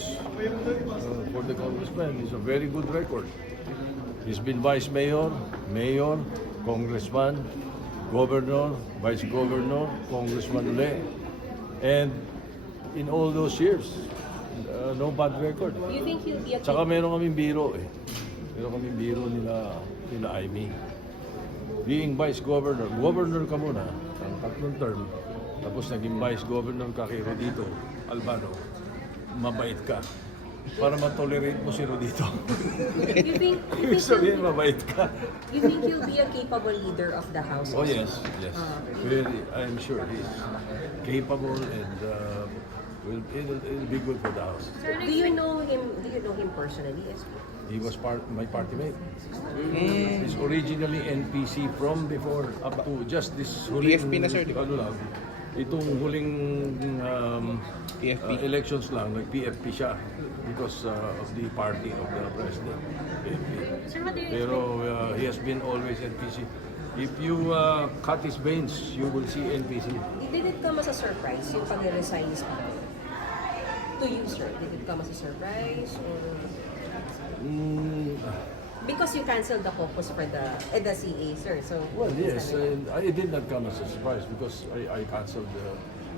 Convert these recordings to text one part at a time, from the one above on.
For the congressman, it's a very good record. He's been vice mayor, mayor, congressman, governor, vice governor, congressman uli. And in all those years, no bad record. Do you think he'll be a Tsaka meron kaming biro eh. Meron kaming biro nila Aimee. Being vice governor, governor ka muna, ang tatlong term, tapos naging vice governor ka kay Rodito Albano, mabait ka. Para ma-tolerate mo si Rodito. Ibig sabihin, mabait ka. You think he'll be a capable leader of the House? Oh yes, yes. Very, I'm sure he's capable and it'll be good for the House. Sir, do you know him? Do you know him personally? He was my party mate. He's originally NPC from before up to just this huling, PFP na sir, di ba? ano lang, itong huling PFP. elections lang, nag-PFP siya because of the party of the president. PFP. Sir, what do you Pero he has been always NPC. If you cut his veins, you will see NPC. Did it come as a surprise yung pag-resign ni Speaker? To you, sir, did it come as a surprise or? Because you canceled the caucus for the CA, sir. So Well, yes, and it did not come as a surprise because I canceled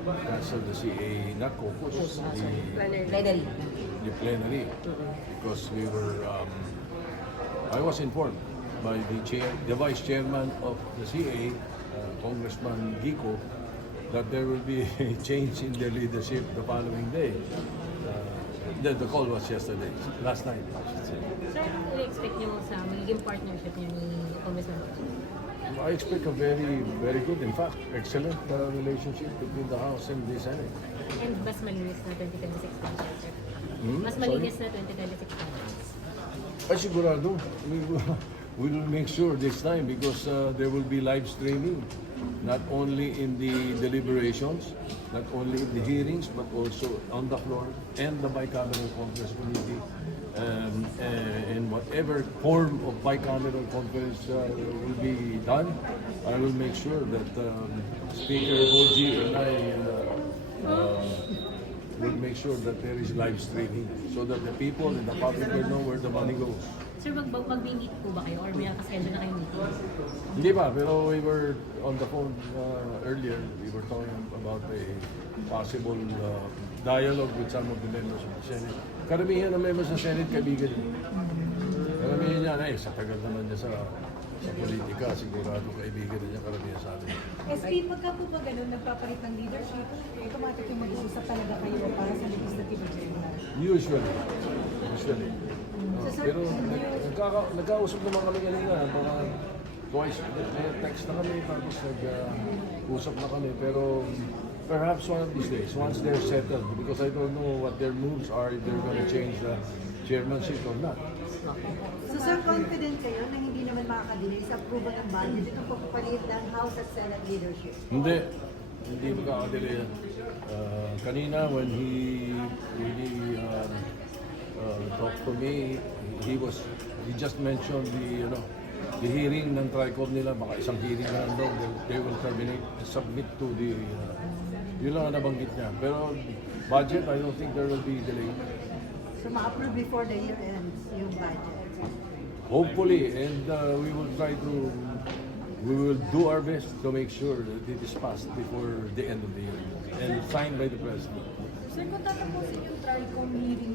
the CA, not caucus, plenary. the plenary, because we were. I was informed by the vice chairman of the CA, Congressman Gico, that there will be a change in the leadership the following day. The call was yesterday, last night, I should say. Sir, ano expect niyo sa magiging partnership niyo ni Congressman Bato? I expect a very, very good, in fact, excellent relationship between the House and the Senate. And mas malinis na 2026 functions, sir. Mas Sorry? malinis na 2026 functions. Ay, sigurado. We will make sure this time because there will be live streaming, not only in the deliberations, not only in the hearings, but also on the floor and the bicameral conference committee. And whatever form of bicameral conference will be done, I will make sure that Speaker Boji and I will make sure that there is live streaming so that the people and the public will know where the money goes. Sir, mag-meet po ba kayo or may nakaschedule na kayong meeting? Hindi pa, pero we were on the phone earlier. We were talking about a possible dialogue with some of the members of the Senate. Karamihan ng members ng Senate, kaibigan niya. Karamihan niya, sa tagal naman niya sa politika, sigurado kaibigan niya karamihan sa atin. SP, pagka po ba ganun, nagpapalit ng leadership, automatic yung mag-isisa talaga kayo para sa legislative agenda? Usually. So, Pero nagkausap naman kami kanina, mga twice, text na kami, tapos nag-usap na kami, pero perhaps one of these days, once they're settled, because I don't know what their moves are, if they're going to change the chairmanship or not. So sir, confident kayo na hindi naman makakadelay sa approval ng budget itong pagpapalit ng House at Senate leadership? Hindi magkakadali yan. Kanina, when he talked to me, he just mentioned the hearing ng TRICOM nila, baka isang hearing na lang daw, they will terminate, submit to the, yun lang ang nabanggit niya. Pero budget, I don't think there will be delay. So ma-approve before the year ends yung budget? Hopefully, and we will do our best to make sure that it is passed before the end of the year and signed by the President. Sir, kung tatapusin yung TRICOM hearing